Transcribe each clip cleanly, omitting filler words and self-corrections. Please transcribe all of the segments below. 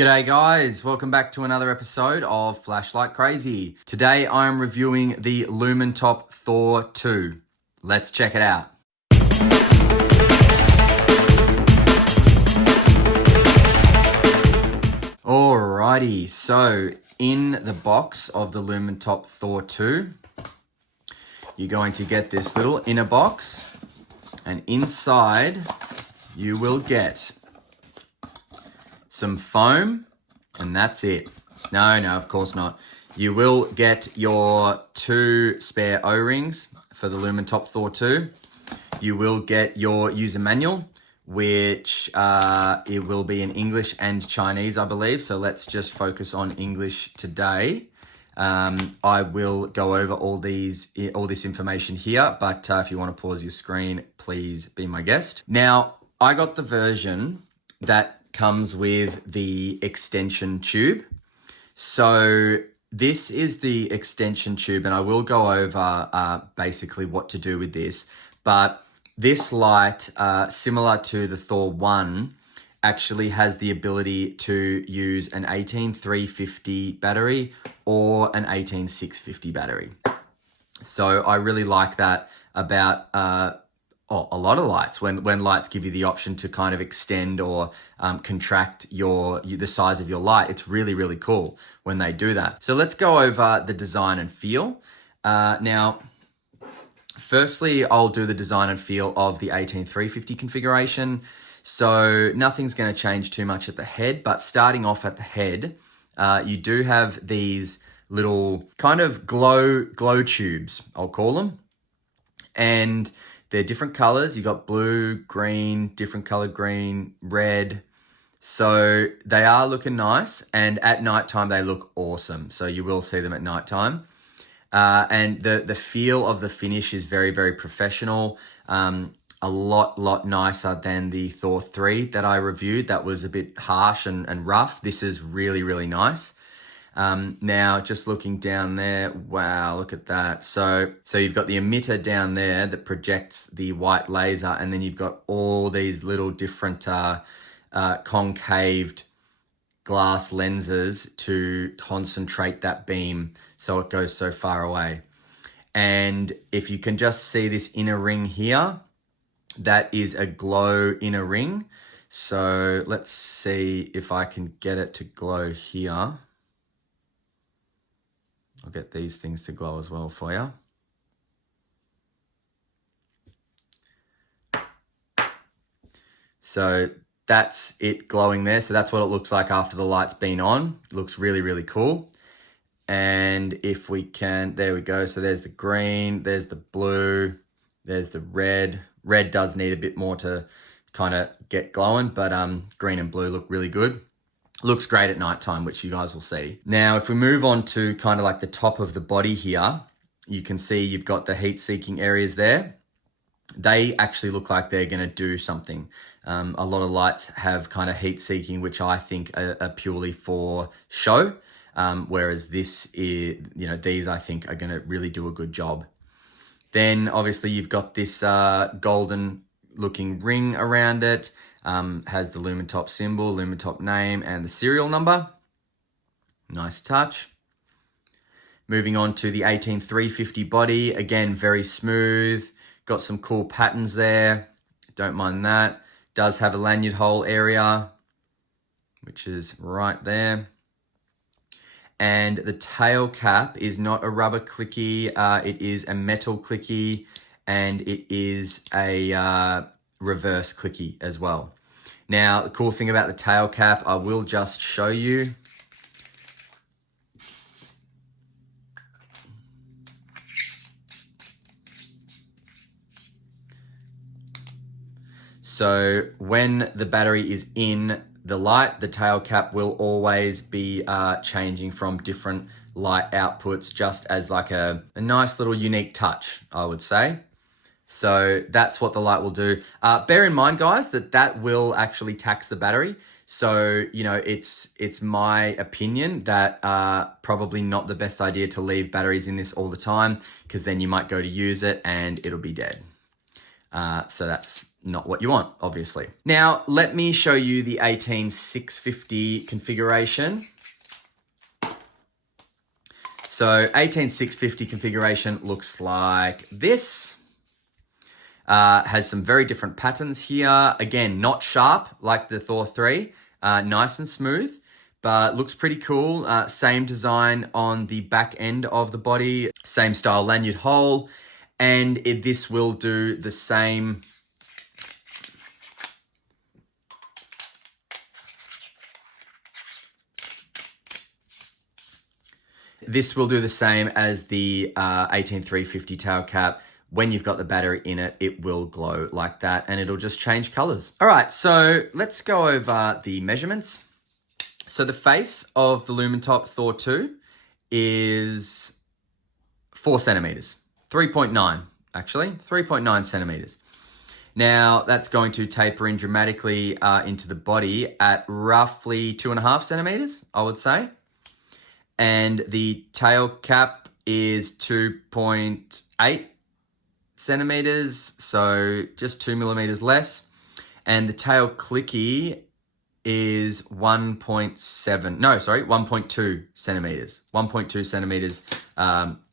G'day guys, welcome back to another episode of Flashlight Crazy. Today I am reviewing the Lumintop Thor 2. Let's check it out. Alrighty, so in the box of the Lumintop Thor 2, you're going to get this little inner box, and inside you will get some foam, and that's it. No, of course not. You will get your 2 spare O-rings for the Lumintop Thor 2. You will get your user manual, which it will be in English and Chinese, I believe. So let's just focus on English today. I will go over all this information here, but if you want to pause your screen, please be my guest. Now, I got the version that comes with the extension tube. So this is the extension tube, and I will go over basically what to do with this. But this light, similar to the Thor 1, actually has the ability to use an 18350 battery or an 18650 battery. So I really like that about a lot of lights. When lights give you the option to kind of extend or contract the size of your light, it's really, really cool when they do that. So let's go over the design and feel. Now, firstly, I'll do the design and feel of the 18350 configuration. So nothing's going to change too much at the head, but starting off at the head, you do have these little kind of glow tubes, I'll call them. And they're different colors. You got blue, green, different color green, red. So they are looking nice, and at nighttime they look awesome. So you will see them at nighttime. And the feel of the finish is very, very professional. A lot nicer than the Thor 3 that I reviewed. That was a bit harsh and rough. This is really, really nice. Now, just looking down there, wow, look at that. So you've got the emitter down there that projects the white laser, and then you've got all these little different concaved glass lenses to concentrate that beam so it goes so far away. And if you can just see this inner ring here, that is a glow inner ring. So let's see if I can get it to glow here. I'll get these things to glow as well for you. So that's it glowing there. So that's what it looks like after the light's been on. It looks really, really cool. And if we can, there we go. So there's the green, there's the blue, there's the red. Red does need a bit more to kind of get glowing, but green and blue look really good. Looks great at nighttime, which you guys will see. Now, if we move on to kind of like the top of the body here, you can see you've got the heat-seeking areas there. They actually look like they're going to do something. A lot of lights have kind of heat-seeking, which I think are purely for show, whereas this is, these I think are going to really do a good job. Then, obviously, you've got this golden-looking ring around it. Has the Lumintop symbol, Lumintop name, and the serial number. Nice touch. Moving on to the 18350 body. Again, very smooth. Got some cool patterns there. Don't mind that. Does have a lanyard hole area, which is right there. And the tail cap is not a rubber clicky. It is a metal clicky, and it is a reverse clicky as well. Now, the cool thing about the tail cap, I will just show you. So when the battery is in the light, the tail cap will always be changing from different light outputs, just as like a nice little unique touch, I would say. So that's what the light will do. Bear in mind, guys, that will actually tax the battery. So, it's my opinion that probably not the best idea to leave batteries in this all the time, because then you might go to use it and it'll be dead. So not what you want, obviously. Now, let me show you the 18650 configuration. So 18650 configuration looks like this. Has some very different patterns here. Again, not sharp like the Thor 3, nice and smooth, but looks pretty cool. Same design on the back end of the body, same style lanyard hole, and this will do the same. This will do the same as the 18350 tail cap. When you've got the battery in it, it will glow like that and it'll just change colors. All right, so let's go over the measurements. So the face of the Lumintop Thor 2 is 4 centimeters, 3.9 actually, 3.9 centimeters. Now that's going to taper in dramatically into the body at roughly 2.5 centimeters, I would say. And the tail cap is 2.8 centimeters, so just 2 millimeters less. And the tail clicky is 1.2 centimeters, 1.2 centimeters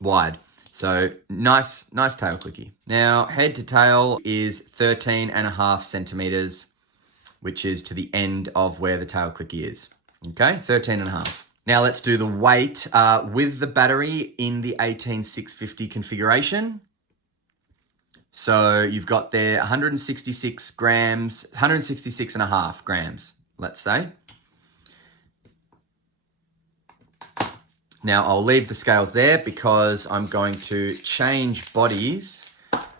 wide. So nice tail clicky. Now head to tail is 13.5 centimeters, which is to the end of where the tail clicky is. Okay, 13.5. Now let's do the weight with the battery in the 18650 configuration. So you've got there 166 grams, 166.5 grams, let's say. Now I'll leave the scales there because I'm going to change bodies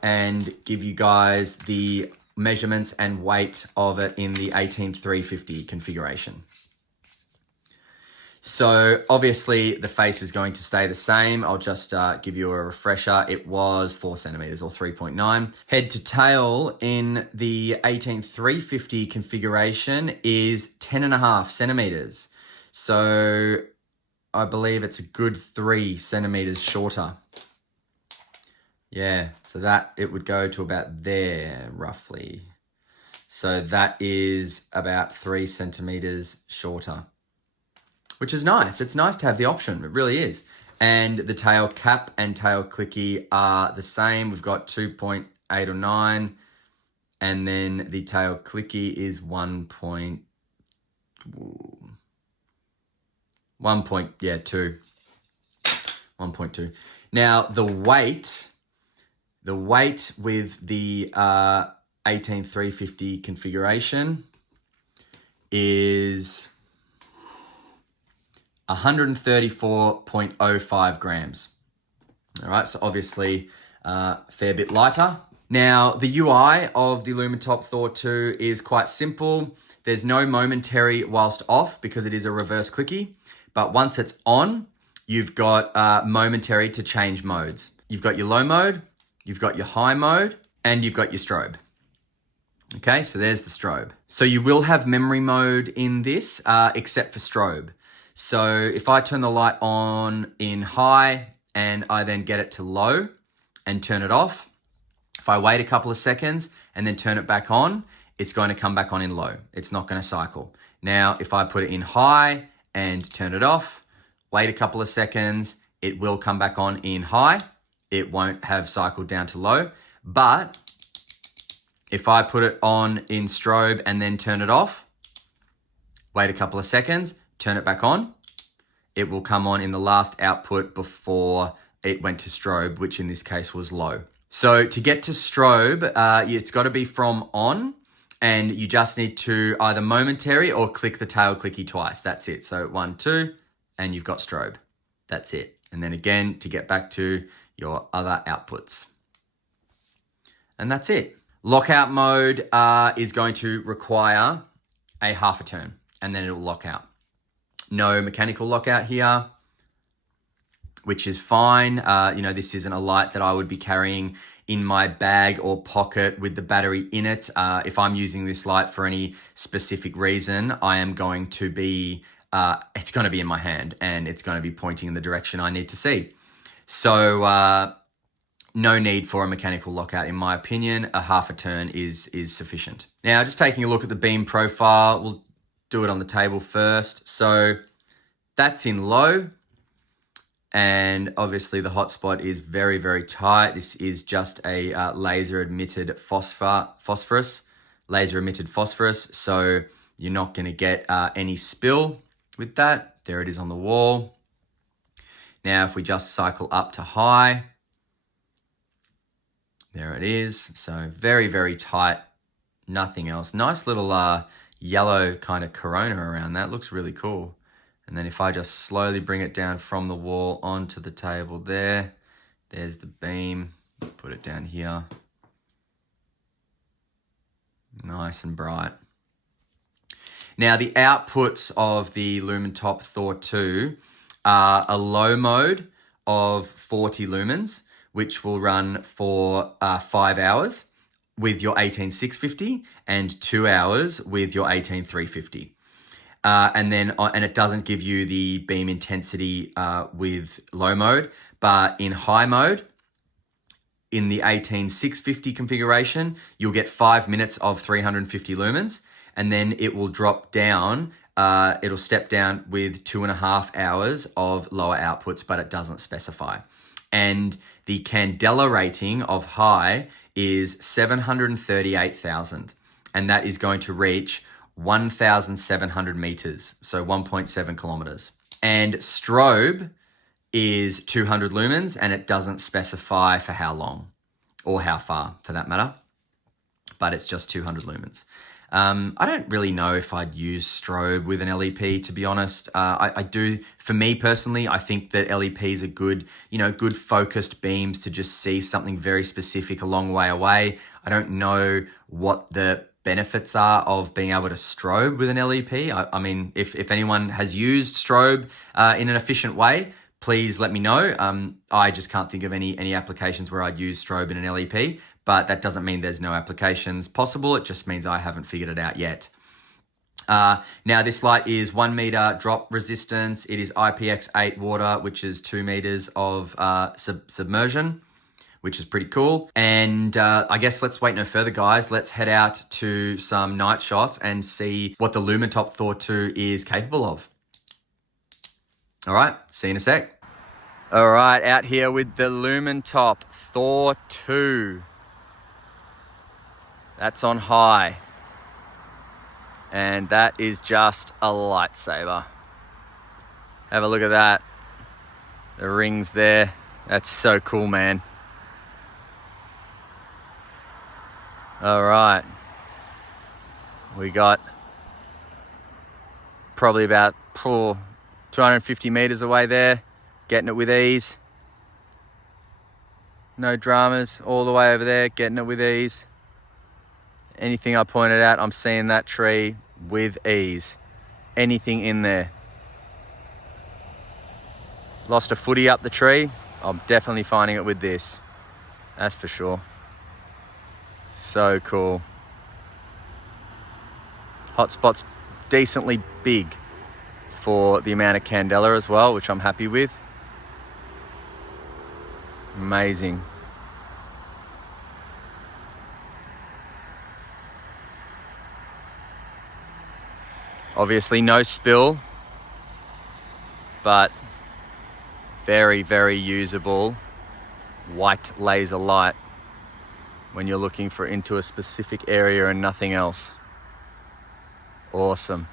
and give you guys the measurements and weight of it in the 18350 configuration. So obviously the face is going to stay the same. I'll just give you a refresher. It was 4 centimeters or 3.9. Head to tail in the 18350 configuration is 10.5 centimeters. So I believe it's a good 3 centimeters shorter. Yeah, so that it would go to about there roughly. So that is about 3 centimeters shorter, which is nice. It's nice to have the option. It really is. And the tail cap and tail clicky are the same. We've got 2.8 or 9. And then the tail clicky is 1.2. Now the weight with the 18350 configuration is 134.05 grams. All right, so obviously a fair bit lighter. Now, the UI of the Lumintop Thor 2 is quite simple. There's no momentary whilst off because it is a reverse clicky, but once it's on, you've got momentary to change modes. You've got your low mode, you've got your high mode, and you've got your strobe. Okay, so there's the strobe. So you will have memory mode in this, except for strobe. So if I turn the light on in high and I then get it to low and turn it off, if I wait a couple of seconds and then turn it back on, it's going to come back on in low. It's not going to cycle. Now, if I put it in high and turn it off, wait a couple of seconds, it will come back on in high. It won't have cycled down to low. But if I put it on in strobe and then turn it off, wait a couple of seconds, turn it back on, it will come on in the last output before it went to strobe, which in this case was low. So to get to strobe, it's got to be from on, and you just need to either momentary or click the tail clicky twice. That's it. So 1, 2, and you've got strobe. That's it. And then again, to get back to your other outputs. And that's it. Lockout mode is going to require a half a turn, and then it'll lock out. No mechanical lockout here, which is fine. This isn't a light that I would be carrying in my bag or pocket with the battery in it. If I'm using this light for any specific reason, I am going to be, it's going to be in my hand and it's going to be pointing in the direction I need to see. So no need for a mechanical lockout, in my opinion. A half a turn is sufficient. Now, just taking a look at the beam profile, we'll do it on the table first. So that's in low. And obviously the hotspot is very, very tight. This is just a laser emitted phosphorus. So you're not going to get any spill with that. There it is on the wall. Now, if we just cycle up to high, there it is. So very, very tight. Nothing else. Nice little yellow kind of corona around that. Looks really cool. And then if I just slowly bring it down from the wall onto the table there, there's the beam. Put it down here. Nice and bright. Now, the outputs of the Lumintop Thor 2 are a low mode of 40 lumens, which will run for 5 hours with your 18650 and 2 hours with your 18350. And it doesn't give you the beam intensity with low mode, but in high mode, in the 18650 configuration, you'll get 5 minutes of 350 lumens, and then it will drop down. It'll step down with 2.5 hours of lower outputs, but it doesn't specify. And the candela rating of high is 738,000, and that is going to reach 1,700 meters, so 1.7 kilometers. And strobe is 200 lumens, and it doesn't specify for how long or how far for that matter, but it's just 200 lumens. I don't really know if I'd use strobe with an LEP, to be honest. I do, for me personally, I think that LEPs are good, good focused beams to just see something very specific a long way away. I don't know what the benefits are of being able to strobe with an LEP. I mean, if anyone has used strobe in an efficient way, please let me know. I just can't think of any applications where I'd use strobe in an LEP, but that doesn't mean there's no applications possible. It just means I haven't figured it out yet. Now, this light is 1 meter drop resistance. It is IPX8 water, which is 2 meters of submersion, which is pretty cool. And I guess let's wait no further, guys. Let's head out to some night shots and see what the Lumintop Thor 2 is capable of. All right, see you in a sec. All right, out here with the Lumintop Thor 2. That's on high. And that is just a lightsaber. Have a look at that. The rings there. That's so cool, man. All right. We got probably about 250 meters away there. Getting it with ease. No dramas. All the way over there. Getting it with ease. Anything I pointed out, I'm seeing that tree with ease. Anything in there. Lost a footy up the tree. I'm definitely finding it with this. That's for sure. So cool. Hotspot's decently big for the amount of candela as well, which I'm happy with. Amazing. Obviously no spill, but very, very usable white laser light when you're looking for into a specific area and nothing else. Awesome.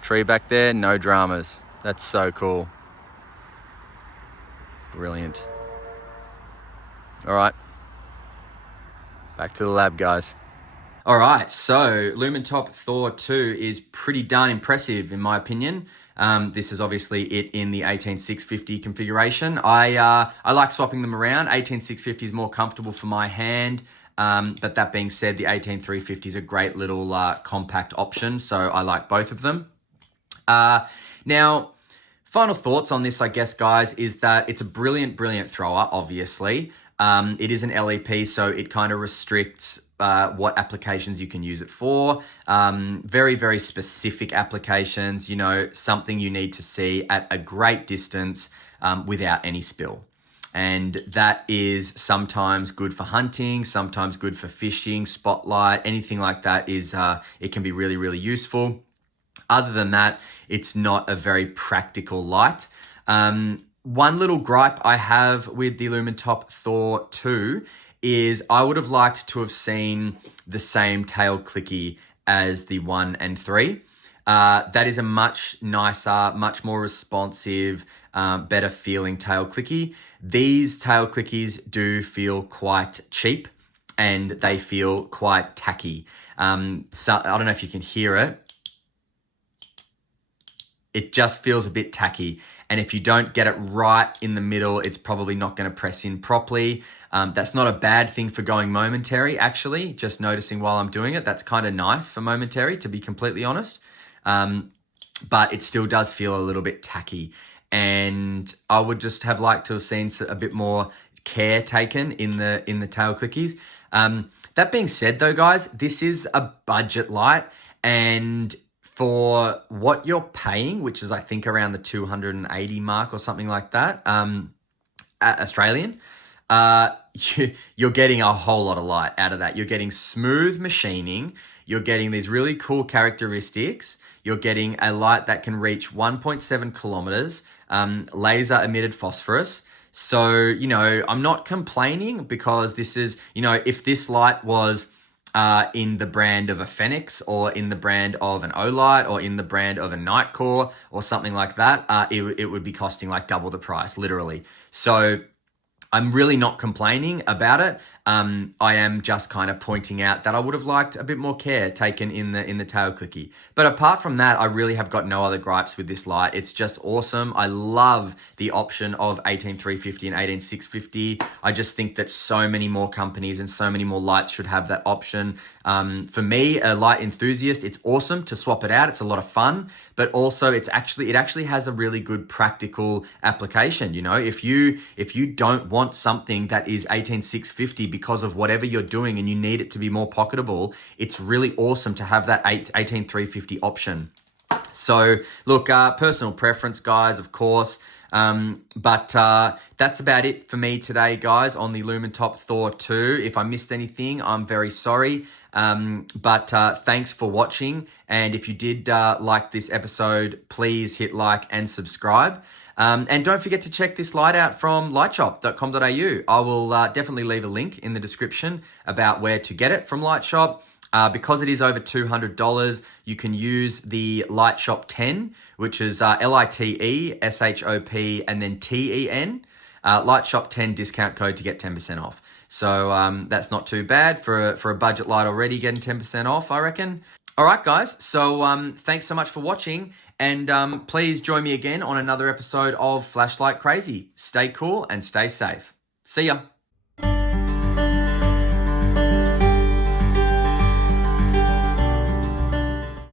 Tree back there, no dramas. That's so cool. Brilliant. All right, back to the lab, guys. All right, so Lumintop Thor 2 is pretty darn impressive in my opinion. This is obviously it in the 18650 configuration. I like swapping them around. 18650 is more comfortable for my hand, but that being said, the 18350 is a great little compact option, so I like both of them. Now, final thoughts on this, I guess, guys, is that it's a brilliant, brilliant thrower, obviously. It is an LEP, so it kind of restricts what applications you can use it for. Very, very specific applications, something you need to see at a great distance without any spill. And that is sometimes good for hunting, sometimes good for fishing, spotlight, anything like that is, it can be really, really useful. Other than that, it's not a very practical light. One little gripe I have with the Lumintop Thor 2 is I would have liked to have seen the same tail clicky as the 1 and 3. That is a much nicer, much more responsive, better feeling tail clicky. These tail clickies do feel quite cheap and they feel quite tacky. So I don't know if you can hear it. It just feels a bit tacky. And if you don't get it right in the middle, it's probably not going to press in properly. That's not a bad thing for going momentary, actually. Just noticing while I'm doing it, that's kind of nice for momentary, to be completely honest. But it still does feel a little bit tacky. And I would just have liked to have seen a bit more care taken in the tail clickies. That being said, though, guys, this is a budget light, and for what you're paying, which is I think around the 280 mark or something like that, Australian, you're getting a whole lot of light out of that. You're getting smooth machining. You're getting these really cool characteristics. You're getting a light that can reach 1.7 kilometers, laser emitted phosphorus. So, you know, I'm not complaining, because this is, you know, if this light was in the brand of a Fenix or in the brand of an Olight or in the brand of a Nightcore or something like that, it would be costing like double the price, literally. So I'm really not complaining about it. I am just kind of pointing out that I would have liked a bit more care taken in the tail clicky. But apart from that, I really have got no other gripes with this light. It's just awesome. I love the option of 18350 and 18650. I just think that so many more companies and so many more lights should have that option. For me, a light enthusiast, it's awesome to swap it out. It's a lot of fun, but also it actually has a really good practical application. You know, if you don't want something that is 18650 because of whatever you're doing and you need it to be more pocketable, it's really awesome to have that 18350 option. So look, personal preference, guys, of course. But that's about it for me today, guys, on the Lumintop Thor 2. If I missed anything, I'm very sorry. But thanks for watching. And if you did like this episode, please hit like and subscribe. And don't forget to check this light out from lightshop.com.au. I will definitely leave a link in the description about where to get it from Lightshop. Because it is over $200, you can use the Lightshop 10, which is LITESHOP and then TEN. Lightshop 10 discount code to get 10% off. So that's not too bad for a budget light already, getting 10% off, I reckon. All right, guys. So thanks so much for watching. And please join me again on another episode of Flashlight Crazy. Stay cool and stay safe. See ya.